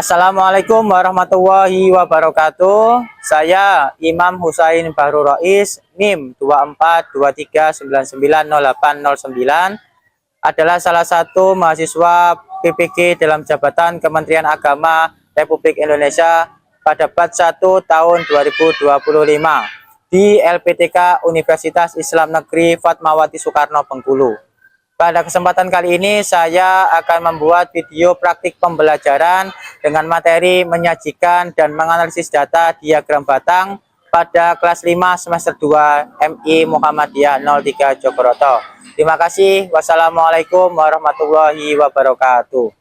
Assalamualaikum warahmatullahi wabarakatuh. Saya Imam Husain Bahru Rois, NIM 2423990809, adalah salah satu mahasiswa PPG dalam jabatan Kementerian Agama Republik Indonesia pada batch 1 tahun 2025 di LPTK Universitas Islam Negeri Fatmawati Soekarno Bengkulu. Pada kesempatan kali ini saya akan membuat video praktik pembelajaran dengan materi menyajikan dan menganalisis data diagram batang pada kelas 5 semester 2 MI Muhammadiyah 03 Jogoroto. Terima kasih. Wassalamualaikum warahmatullahi wabarakatuh.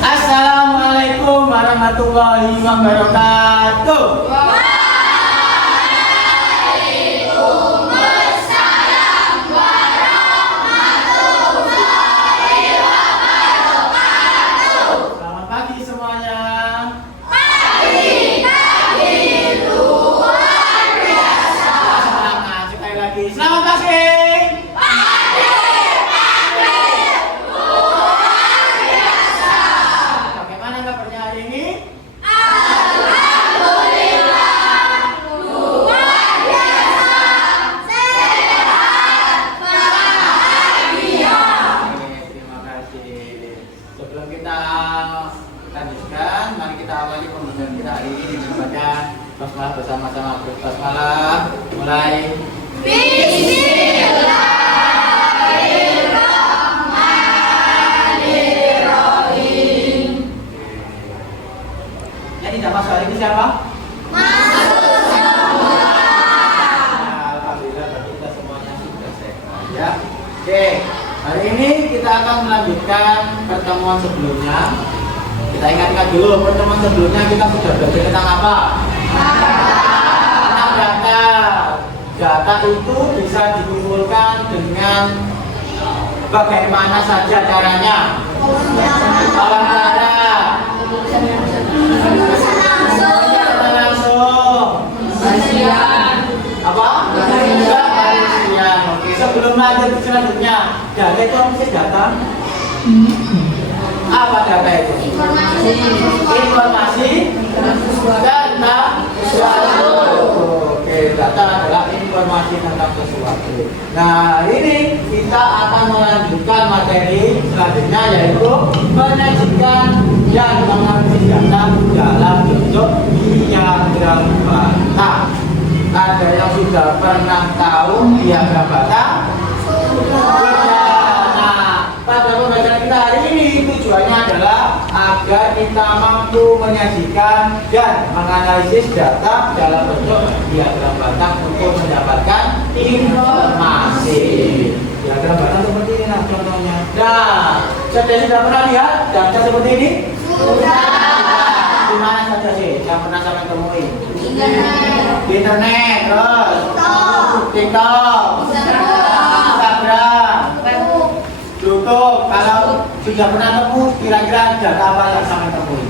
Assalamualaikum warahmatullahi wabarakatuh. Waalaikumsalam warahmatullahi wabarakatuh. Selamat pagi semuanya. Pagi luar biasa. Semangat sekali lagi. Selamat pagi. Bagaimana kabarnya hari ini? Terima kasih. Sebelum kita lanjutkan, mari kita awali pembelajaran kita hari ini dengan membaca basmalah bersama-sama. Basmalah, mulai. Yang tidak masuk hari ini siapa? Alhamdulillah berarti kita semuanya sudah sehat ya. Oke, hari ini kita akan melanjutkan pertemuan sebelumnya. Kita ingatkan dulu, pertemuan sebelumnya kita sudah belajar tentang apa? Tentang data. Data itu bisa dikumpulkan dengan bagaimana saja caranya. Olah data. Langsung. Apa? Barisian. Oke, sebelum lanjut selanjutnya, data itu apa sih data? Apa data itu? Informasi data sesuatu. Oke, data adalah informasi tentang sesuatu. Nah, ini kita akan melanjutkan materi selanjutnya, yaitu menyajikan dan menganalisis data dalam bentuk diagram batang. Ada yang sudah pernah tahu diagram batang? Nah, pada pembelajaran kita hari ini tujuannya adalah agar kita mampu menyajikan dan menganalisis data dalam bentuk diagram batang untuk mendapatkan informasi. Diagram batang seperti ini nah contohnya. Nah, sudah pernah lihat data seperti ini? Sudah. Di mana saja sih yang pernah sampai temui? Di internet, terus TikTok, Instagram, YouTube. Kalau sudah pernah temu, kira-kira data apa yang sampai temui?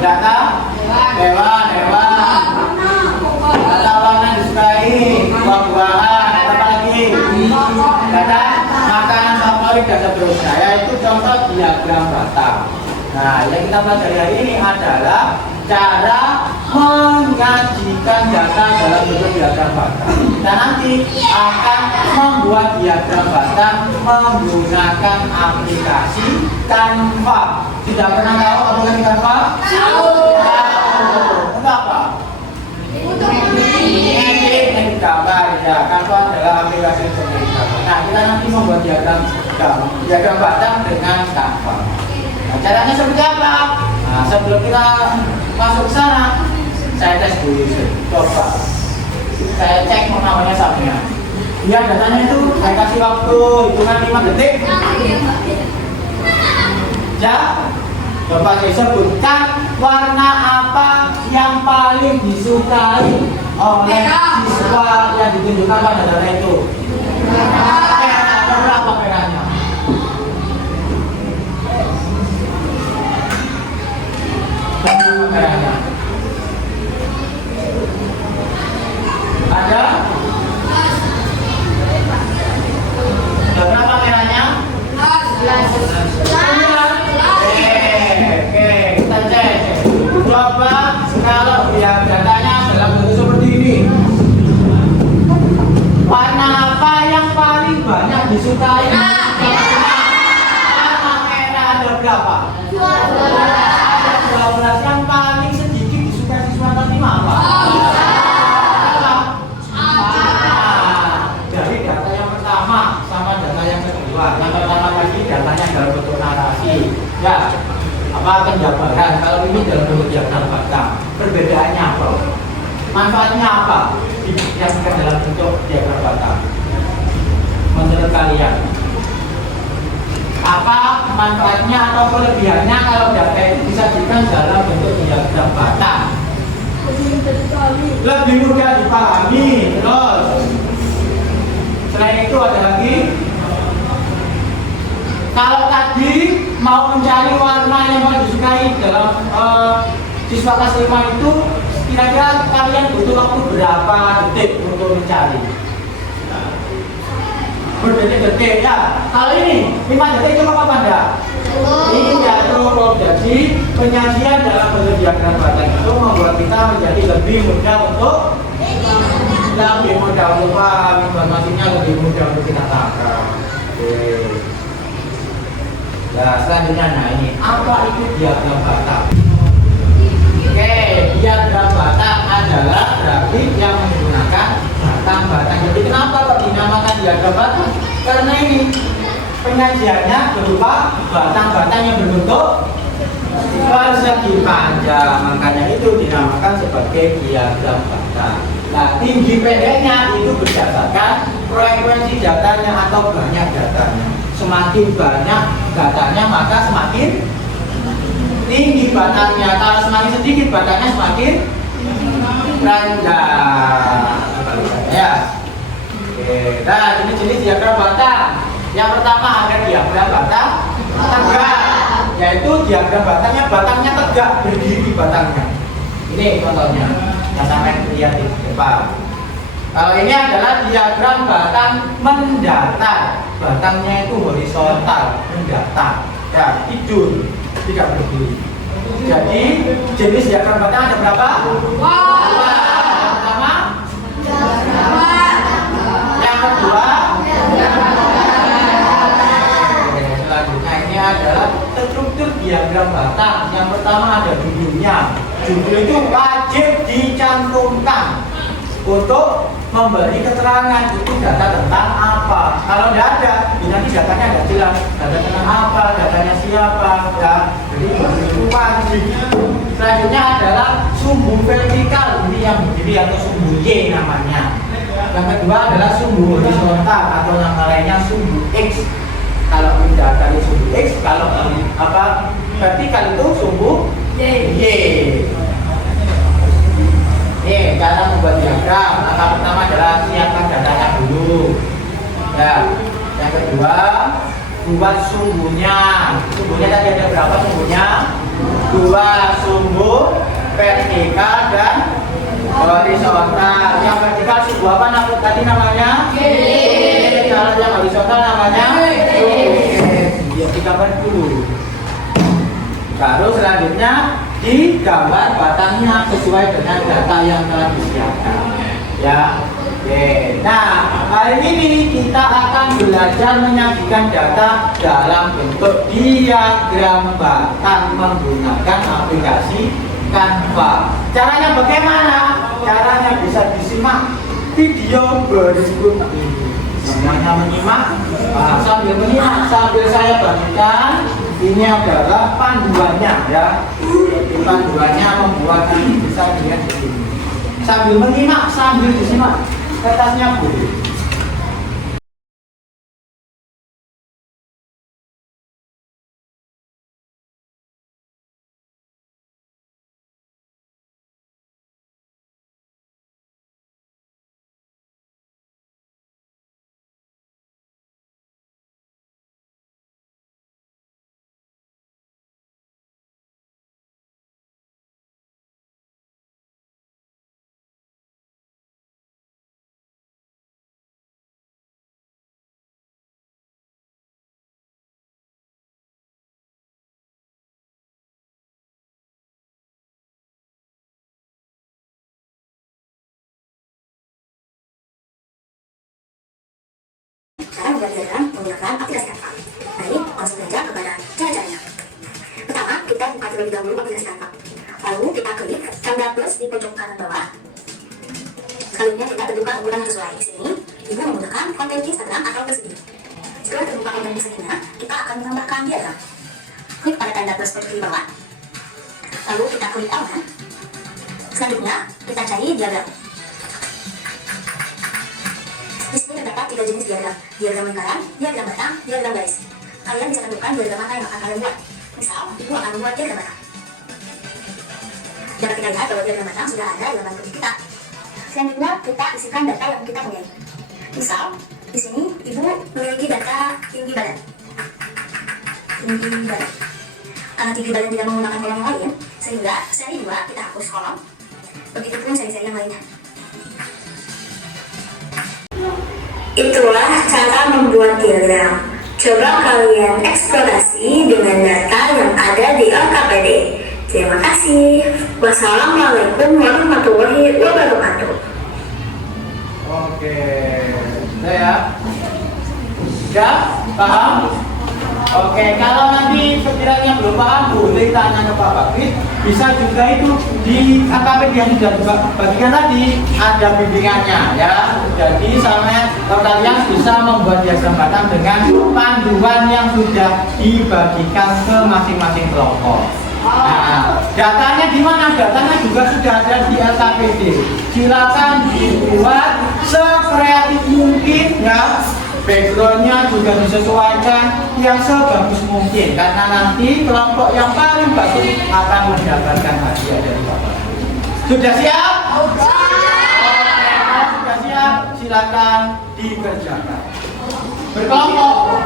Data hewan, data warna disukai, buah-buahan, apa lagi? Data makanan favorit dan seterusnya. Yaitu contoh diagram batang. Nah, yang kita pelajari hari ini adalah cara menyajikan data dalam bentuk diagram batang. Kita nanti akan membuat diagram batang menggunakan aplikasi Canva. Sudah pernah tahu aplikasi Canva? Tahu. Untuk apa? Untuk Edit gambar ya. Canva adalah aplikasi untuk edit gambar. Nah, kita nanti membuat diagram batang dengan Canva. Nah, caranya seperti apa? Nah, sebelum kita masuk ke sana, saya tes dulu. Coba saya cek namanya Samia. Dia datanya itu saya kasih waktu hitungan 5 detik. Ya, coba saya sebutkan warna apa yang paling disukai oleh siswa yang ditunjukkan pada data itu. Merah. Ada berapa merahnya? datanya dalam bentuk narasi. Ya, apa penjabaran? Kalau ini dalam bentuk diagram batang. Perbedaannya apa? Manfaatnya apa? Yang dalam bentuk diagram batang. Menurut kalian, apa manfaatnya atau kelebihannya kalau data itu disajikan dalam bentuk diagram batang? Lebih mudah dipahami. Terus selain itu ada lagi, kalau tadi mau mencari warna yang paling disukai dalam siswa kelas 5 itu, kira-kira kalian butuh waktu berapa detik untuk mencari? Berdetik-detik ya. Kalau ini 5 detik cukup apa enggak? Ini tidak cukup. Jadi penyajian dalam bentuk diagram batang itu membuat kita menjadi lebih mudah untuk paham informasinya, lebih mudah untuk kita tangkap. Nah, selanjutnya, nah ini apa itu diagram batang? Oke, diagram batang adalah grafik yang menggunakan batang-batang. Jadi kenapa kok dinamakan diagram batang? Karena ini penyajiannya berupa batang-batang yang berbentuk persegi panjang, makanya itu dinamakan sebagai diagram batang. Nah, tinggi pendeknya itu berdasarkan frekuensi datanya atau banyak datanya. Semakin banyak datanya maka semakin tinggi batangnya. Kalau semakin sedikit batangnya semakin rendah. Ya. Oke. Nah, jenis-jenis diagram batang. Yang pertama ada diagram batang tegak, yaitu diagram batangnya tegak, berdiri batangnya. Ini contohnya. Yang sampai lihat di depan. Kalau ini adalah diagram batang mendatar, batangnya itu horizontal, mendatar, ya tidur, tidak berdiri. Jadi jenis diagram batang ada berapa? Dua. Yang pertama, yang kedua, selanjutnya ini adalah struktur diagram batang. Yang pertama ada judulnya. Judul itu wajib dicantumkan untuk memberi keterangan itu data tentang apa. Kalau tidak ada, nanti datanya tidak jelas. Data tentang apa, datanya siapa, ya. Jadi itu wajib. Selanjutnya adalah sumbu vertikal, ini yang berdiri atau sumbu Y namanya. Yang kedua adalah sumbu horizontal atau nama lainnya sumbu X. Kalau tidak dari sumbu X, kalau apa vertikal itu sumbu Y. Ini cara membuat diagram. Langkah pertama adalah siapkan datanya dulu. Ya. Yang kedua, buat sumbunya. Sumbunya tadi ada berapa sumbunya? 2 sumbu vertikal dan horizontal. Yang vertikal sumbu apa tadi namanya? Kalau yang horizontal namanya? Ya, digambar dulu. Baru selanjutnya digambar batangnya sesuai dengan data yang telah disiapkan. Ya, oke. Nah, hari ini kita akan belajar menyajikan data dalam bentuk diagram batang menggunakan aplikasi Canva. Caranya bagaimana? Caranya bisa disimak video berikut ini. Semuanya menyimak, sambil menyimak, sambil saya bagikan. Ini adalah panduannya, ya. Jadi panduannya membuat nanti bisa dilihat di sini. Sambil menyimak, sambil disimak, kertasnya boleh. Cara membuat diagram menggunakan aplikasi Canva. Mari langsung belajar kepada cara-caranya. Pertama, kita buka terlebih dahulu aplikasi Canva. Lalu kita klik tanda plus di pojok kanan bawah. Selanjutnya kita tentukan ukuran yang sesuai. Di sini, kita menggunakan konten Instagram atau persegi. Setelah terbuka konten persegi, kita akan menambahkan diagram. Klik pada tanda plus di bawah. Lalu kita klik awan. Selanjutnya, kita cari diagram. Di sini terdapat 3 jenis diagram. Diagram lingkaran, diagram batang, diagram garis. Kalian bisa tentukan diagram mana yang akan kalian buat. Misal, ibu akan membuat diagram batang. Dapat kita lihat bahwa diagram batang sudah ada di lembar putih kita. Selanjutnya, kita isikan data yang kita punyai. Misal, di sini ibu memiliki data tinggi badan. Karena tinggi badan tidak menggunakan kolom yang lain, sehingga seri 2 kita hapus kolom. Begitupun seri-seri yang lainnya. Itulah cara membuat diagram. Coba kalian eksplorasi dengan data yang ada di LKPD. Terima kasih. Wassalamualaikum warahmatullahi wabarakatuh. Oke, saya ya paham. Oke, kalau nanti sekiranya belum paham boleh tanya ke Pak Bakris. Bisa juga itu di AKPD yang sudah dibagikan tadi ada bimbingannya ya. Jadi sama kalian bisa membuat diagram batang dengan panduan yang sudah dibagikan ke masing-masing kelompok. Nah, datanya di mana? Datanya juga sudah ada di LKPD. Silakan dibuat sekreatif mungkin ya. Backgroundnya juga disesuaikan yang sebagus mungkin karena nanti kelompok yang paling bagus akan mendapatkan hadiah dari Bapak. Sudah siap? Oke, kalau sudah siap silakan dikerjakan. Berkelompok.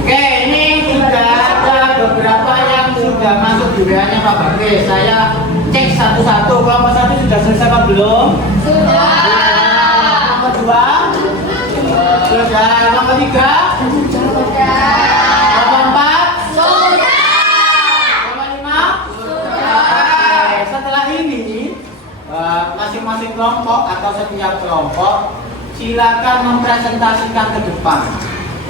Oke, ini sudah ada beberapa yang sudah masuk di WA-nya Pak Bakris. Saya cek satu-satu. Kelompok 1 sudah selesai apa belum? Sudah. Kelompok 2? Sudah. Kelompok 3? Sudah. Kelompok 4? Sudah. Kelompok 5? Sudah. Oke, setelah ini masing-masing kelompok atau setiap kelompok silakan mempresentasikan ke depan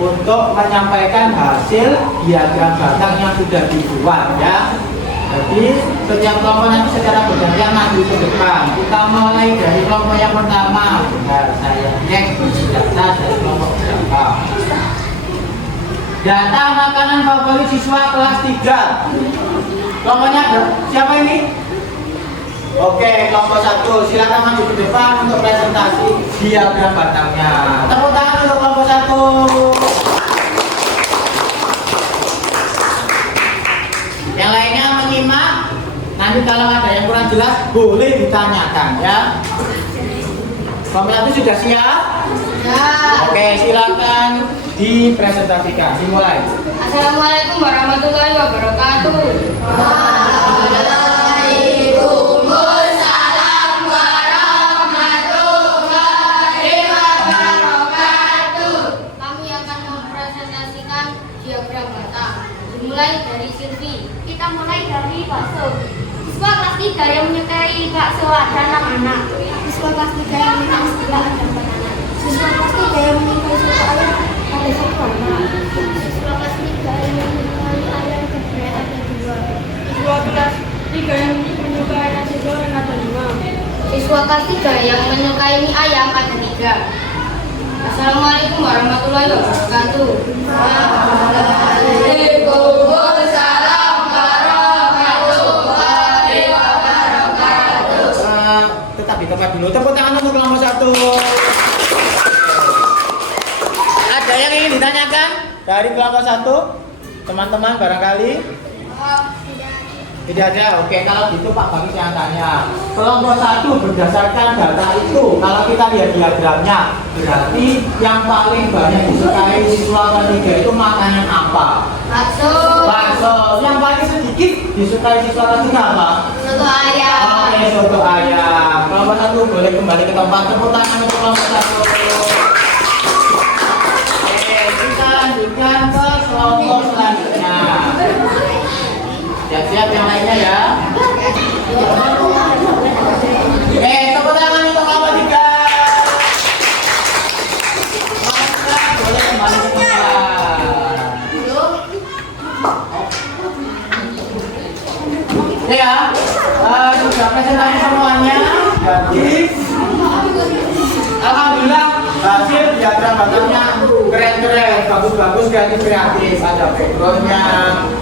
untuk menyampaikan hasil diagram batang yang sudah dibuat ya. Jadi setiap kelompok nanti secara bergantian maju ke depan. Kita mulai dari kelompok yang pertama. Bentar, saya cek data dari kelompok berapa. Data makanan favorit siswa kelas 3. Kelompoknya siapa ini? Oke, kelompok 1 silakan maju ke depan untuk presentasi diagram batangnya. Tepuk tangan untuk kelompok 1. Yang lainnya menyimak. Nanti kalau ada yang kurang jelas boleh ditanyakan ya. Kelompok 1 sudah siap? Sudah. Oke, silakan dipresentasikan. Dimulai. Assalamualaikum warahmatullahi wabarakatuh. Waalaikumsalam warahmatullahi wabarakatuh. Kami akan mempresentasikan diagram batang. Dimulai dari Silvi. Kita mulai dari bakso. Siswa kelas 3 yang menyukai bakso ada 6 anak. Siswa kelas 3 yang menyukai sebelah ada 4 anak. Siswa kelas 3 yang menyukai soto ayam ada 1 anak. Siswa kelas 3 yang menyukai ayam geprek ada 2. Siswa kelas 3 yang menyukai nasi goreng ada 5. Siswa kelas 3 yang menyukai mie ayam ada 3. Assalamualaikum warahmatullahi wabarakatuh. Waalaikumsalam warahmatullahi wabarakatuh. Tetap di tempat dulu. Tepuk tangan untuk kelompok 1. Ada yang ingin ditanyakan dari kelompok 1? Teman-teman barangkali? Tidak ada. Oke, kalau gitu Pak Bagis yang tanya. Kelompok 1 berdasarkan data itu, kalau kita lihat diagramnya, berarti yang paling banyak disukai siswa kelas 3 itu makanan apa? Bakso. Bakso. Yang paling sedikit disukai siswa kelas 3 apa? Soto ayam. Oke, soto ayam. Kelompok 1 boleh kembali ke tempat. Tepuk tangan untuk kelompok 1. Oke, kita lanjutkan ke kelompok selanjutnya. Siap-siap yang lainnya ya. Tepuk tangan untuk kelompok 3. Maka boleh kembali ke tempat. Ya, sudah presentasi semuanya. Jadi, alhamdulillah hasil diagram batangnya keren-keren, bagus-bagus, kreatif. Ada backgroundnya,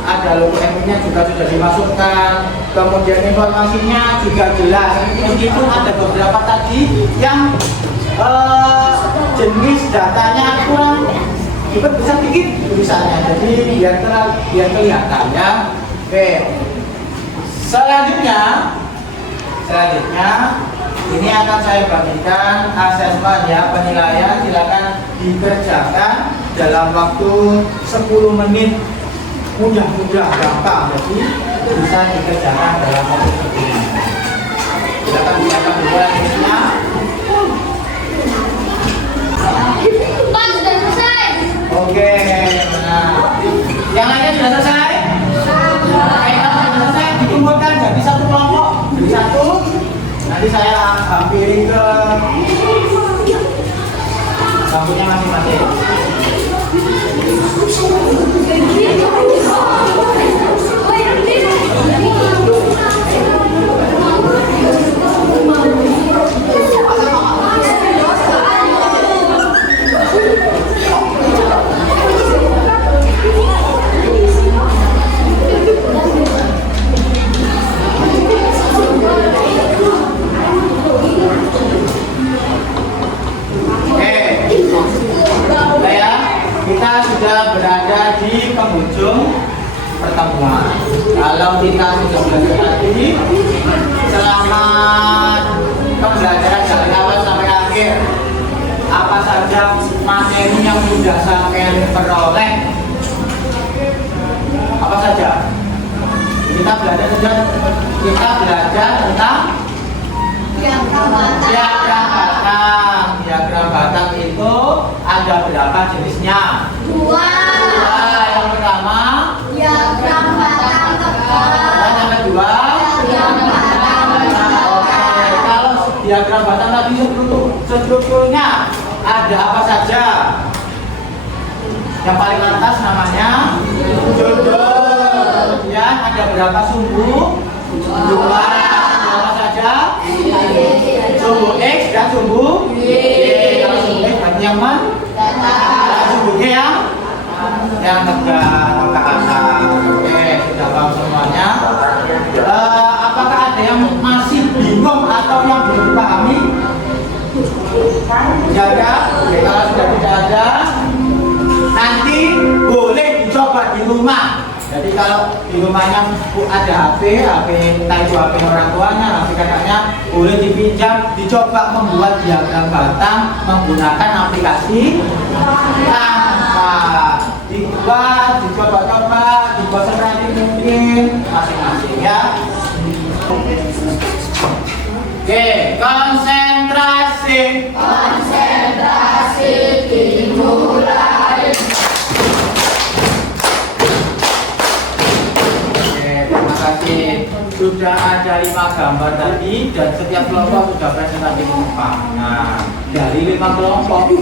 ada logo MU-nya juga sudah dimasukkan. Kemudian informasinya juga jelas. Meskipun ada beberapa tadi yang jenis datanya kurang besar dikit tulisannya. Jadi biar kelihatan ya. Oke. Selanjutnya ini akan saya bagikan asesmen ya, penilaian. Silakan dikerjakan dalam waktu 10 menit, mudah-mudah gampang, jadi bisa dikerjakan dalam waktu 10 menit. Silakan silakan mulainya. Pak, sudah selesai. Oke, nah yang lainnya sudah selesai. Kalau sudah selesai dikumpulkan jadi satu kelompok, jadi satu. Nanti saya hampiri ke kampusnya masing-masing. Kita sudah berada di penghujung pertemuan. Kalau kita sudah belajar tadi, selamat pembelajaran dari awal sampai akhir. Apa saja materi yang sudah sampai peroleh? Apa saja? Kita belajar tentang diagram batang. Diagram batang itu ada berapa jenisnya? 2. Yang pertama Diagram batang tebal. dan yang kedua Diagram batang tebal. Oke, kalau diagram batang tadi strukturnya ada apa saja? Yang paling atas namanya jodoh. Kemudian ada berapa sumbu? 2. Berapa saja? Sumbu X dan sumbu Y. Kalau sumbu X berarti yang mana? Kalau sumbu Y yang tegak ke atas. Oke, sudah paham semuanya. Apakah ada yang masih bingung atau yang belum dipahami? Jaga. Oke, kalau sudah tidak ada, nanti boleh dicoba di rumah. Jadi kalau di rumahnya ada HP entah itu HP orang tuanya, HP kakaknya, boleh dipinjam, dicoba membuat diagram batang menggunakan aplikasi Canva. Dibuat, dicoba-coba, dibuat sekali mungkin masing-masing ya. Oke, konsentrasi dimulai. Terima kasih. Sudah ada 5 gambar tadi dan setiap kelompok sudah presentasi semua. Nah, dari 5 kelompok,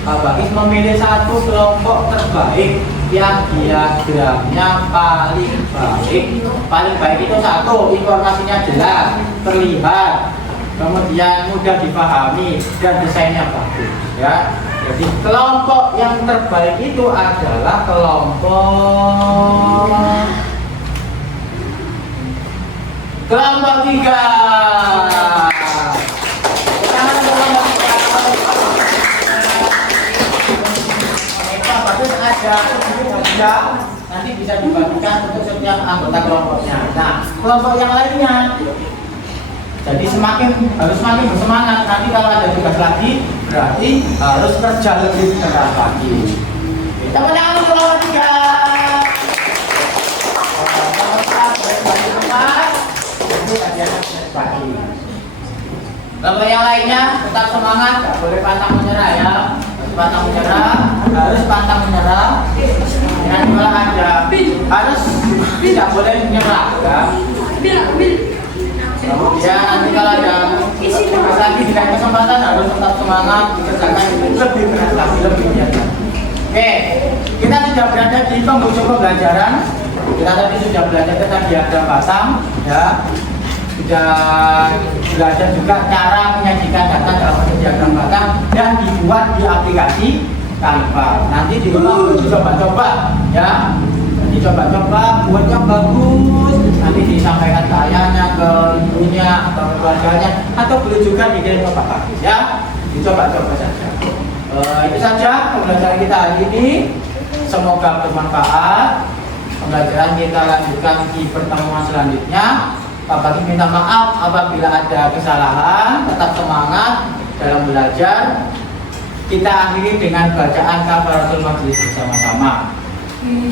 Pak Bagis memilih satu kelompok terbaik yang diagramnya paling baik. Paling baik itu satu, informasinya jelas, terlihat, kemudian mudah dipahami dan desainnya bagus ya. Jadi kelompok yang terbaik itu adalah kelompok 3. Bagus ada nanti bisa dibagikan untuk setiap anggota kelompoknya. Nah, kelompok yang lainnya jadi harus semakin bersemangat. Nanti kalau ada tugas lagi berarti harus kerja lebih keras lagi. Tepuk tangan untuk kelompok 3. Kelompok yang lainnya tetap semangat, tidak boleh pantang menyerah ya. Harus pantang menyerah. Yang malah ada harus tidak boleh menyerah ya. Kemudian nanti kalau ada tugas lagi dikasih kesempatan harus tetap semangat, dikerjakan lebih keras lagi, lebih giat. Oke, kita sudah berada di penghujung pembelajaran. Kita tadi sudah belajar tentang diagram batang ya. Sudah belajar juga cara menyajikan data dalam bentuk diagram batang dan dibuat di aplikasi Canva. Nanti di rumah dicoba-coba ya. Dicoba-coba buat yang bagus. Nanti disampaikan ke ayahnya, ke ibunya, atau ke keluarganya, atau boleh juga dikirim ke Pak Hafiz ya. Dicoba-coba saja. Itu saja pembelajaran kita hari ini. Semoga bermanfaat. Pembelajaran kita lanjutkan di pertemuan selanjutnya. Pak Hafiz minta maaf apabila ada kesalahan. Tetap semangat dalam belajar. Kita akhiri dengan bacaan kafaratul majlis bersama-sama.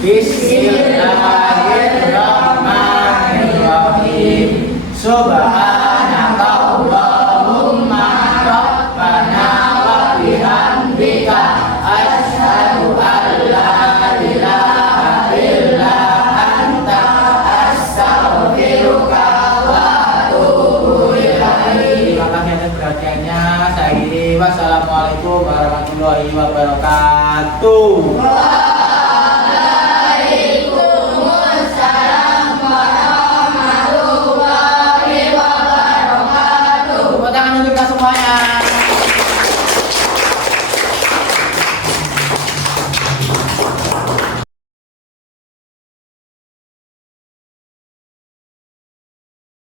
Bismillahirrahmanirrahim. Subhanakallahumma rabbana wa bihamdika asyhadu an la ilaha illa anta astaghfiruka wa atubu ilaik. Terima kasih atas perhatiannya. Saya akhiri. Wassalamualaikum warahmatullahi wabarakatuh.